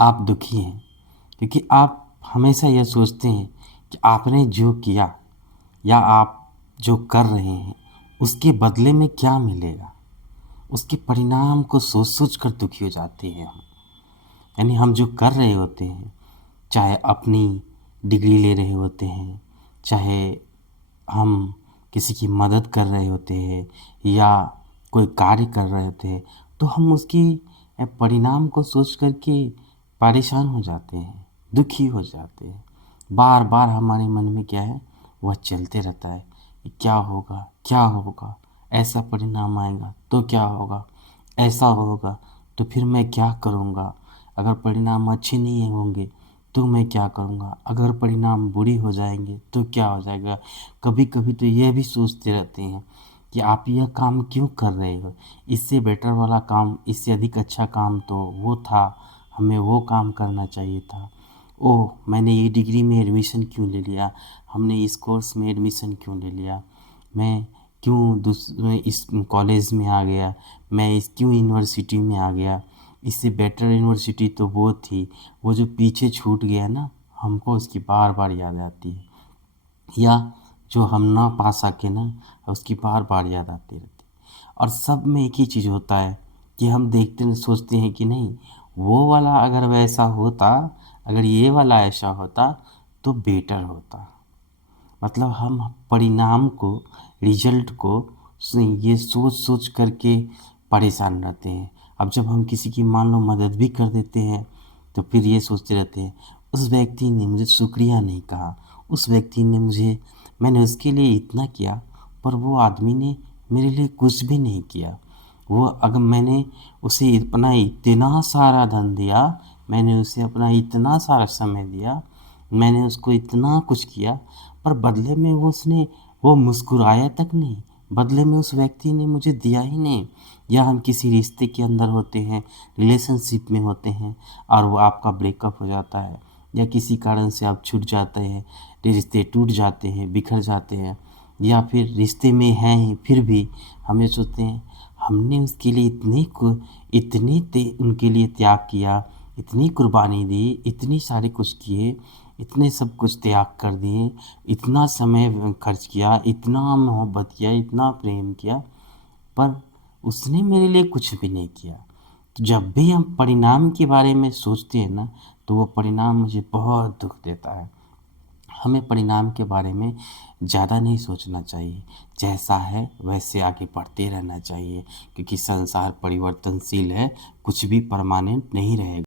आप दुखी हैं क्योंकि आप हमेशा यह सोचते हैं कि आपने जो किया या आप जो कर रहे हैं उसके बदले में क्या मिलेगा। उसके परिणाम को सोच सोच कर दुखी हो जाते हैं हम। यानी हम जो कर रहे होते हैं, चाहे अपनी डिग्री ले रहे होते हैं, चाहे हम किसी की मदद कर रहे होते हैं या कोई कार्य कर रहे होते हैं, तो हम उसकी परिणाम को सोच कर के परेशान हो जाते हैं, दुखी हो जाते हैं। बार बार हमारे मन में क्या है, वह चलते रहता है कि क्या होगा, क्या होगा, ऐसा परिणाम आएगा तो क्या होगा, ऐसा होगा तो फिर मैं क्या करूँगा, अगर परिणाम अच्छे नहीं होंगे तो मैं क्या करूँगा, अगर परिणाम बुरी हो जाएंगे तो क्या हो जाएगा। कभी कभी तो यह भी सोचते रहते हैं कि आप यह काम क्यों कर रहे हो, इससे बेटर वाला काम, इससे अधिक अच्छा काम तो वो था, हमें वो काम करना चाहिए था। ओह, मैंने ये डिग्री में एडमिशन क्यों ले लिया, हमने इस कोर्स में एडमिशन क्यों ले लिया, मैं क्यों इस कॉलेज में आ गया, मैं इस क्यों यूनिवर्सिटी में आ गया, इससे बेटर यूनिवर्सिटी तो वो थी। वो जो पीछे छूट गया ना, हमको उसकी बार बार याद आती है। या जो हम ना पा सके ना, उसकी बार बार याद आती रहती है। और सब में एक ही चीज़ होता है कि हम देखते हैं, सोचते हैं कि नहीं, वो वाला अगर वैसा होता, अगर ये वाला ऐसा होता तो बेटर होता। मतलब हम परिणाम को, रिजल्ट को ये सोच सोच करके परेशान रहते हैं। अब जब हम किसी की मान लो मदद भी कर देते हैं तो फिर ये सोचते रहते हैं, उस व्यक्ति ने मुझे शुक्रिया नहीं कहा, उस व्यक्ति ने मुझे, मैंने उसके लिए इतना किया पर वो आदमी ने मेरे लिए कुछ भी नहीं किया। वो अगर मैंने उसे अपना इतना सारा धन दिया, मैंने उसे अपना इतना सारा समय दिया, मैंने उसको इतना कुछ किया, पर बदले में वो मुस्कुराया तक नहीं, बदले में उस व्यक्ति ने मुझे दिया ही नहीं। या हम किसी रिश्ते के अंदर होते हैं, रिलेशनशिप में होते हैं और वो आपका ब्रेकअप हो जाता है या किसी कारण से आप छूट जाते हैं, रिश्ते टूट जाते हैं, बिखर जाते हैं, या फिर रिश्ते में हैं ही फिर भी हमें सोचते हैं हमने उसके लिए उनके लिए त्याग किया, इतनी कुर्बानी दी, इतनी सारे कुछ किए, इतने सब कुछ त्याग कर दिए, इतना समय खर्च किया, इतना मोहब्बत किया, इतना प्रेम किया, पर उसने मेरे लिए कुछ भी नहीं किया। तो जब भी हम परिणाम के बारे में सोचते हैं ना, तो वो परिणाम मुझे बहुत दुख देता है। हमें परिणाम के बारे में ज़्यादा नहीं सोचना चाहिए, जैसा है वैसे आगे बढ़ते रहना चाहिए, क्योंकि संसार परिवर्तनशील है, कुछ भी परमानेंट नहीं रहेगा।